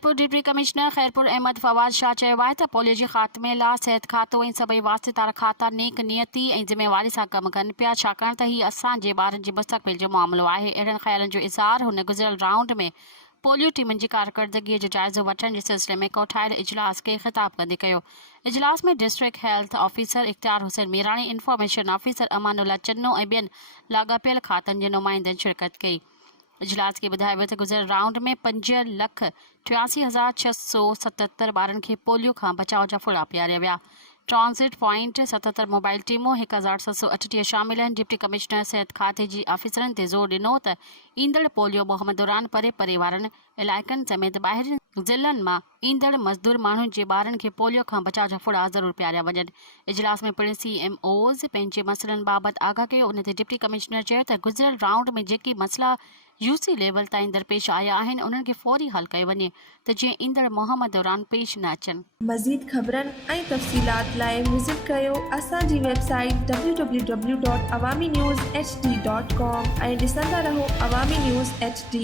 Khairpur deputy commissioner Khairpur अहमद फवाद शाह चयो आहे त पोलियो जे ख़ात्मे लाइ सिहत खातो ऐं सभई वास्तेदार खाता नेक नियती ऐं ज़िम्मेवारी सां कमु कनि पिया, छाकाणि त हीउ असांजे ॿारनि जे मुस्तक़बिल जो मामिलो आहे। अहिड़नि ख़्यालनि जो इज़हार हुन गुज़िरियल राउंड में पोलियो टीमनि जी कारकर्दगीअ जो जाइज़ो वठण जे सिलसिले में कोठायल इजलास खे ख़िताब कंदे कयो। इजलास में डिस्ट्रिक्ट हेल्थ ऑफिसर इख्तियार हुसैन मीराणी, इंफॉर्मेशन ऑफिसर अमानुल्ला चन्नो ऐं ॿियनि लाॻापियल खातनि जे नुमाइंदनि शिरकत कई। इजलास के ॿुधायो वियो त गुज़िरियल राउंड में 5,88,677 ॿारनि खे पोलियो खां बचाव जा फुड़ा पीआरिया विया। ट्रांसिट पॉइंट 77 मोबाइल टीमूं 1,738 शामिल आहिनि। डिप्टी कमिश्नर सिहत खाते जी ऑफिसरनि ते ज़ोर ॾिनो त ईंदड़ पोलियो मुहिम दौरान परे परे वारनि इलाइक़नि समेत ॿाहिरि ज़िलनि मां ईंदड़ मज़दूर माण्हुनि जे ॿारनि खे पोलियो खां बचाव जा फुड़ा ज़रूरु पीआरिया वञनि। इजलास में पिणु CMOs पंहिंजे मसइलनि बाबति आगाह कयो। उन ते डिप्टी कमिश्नर चयो त गुज़िरियल राउंड में जेके मसइला UC लेवल ताईं दरपेश आया आहिनि उन्हनि खे फौरी हल कयो वञे त जीअं ईंदड़ मुहिम दौरान पेश न अचनि। मज़ीद ख़बरनि ऐं तफ़सीलात लाइ विज़िट कयो असांजी वेबसाइट www.awamiNewsHD.com ऐं ॾिसंदा रहो अवामी न्यूज़ HD।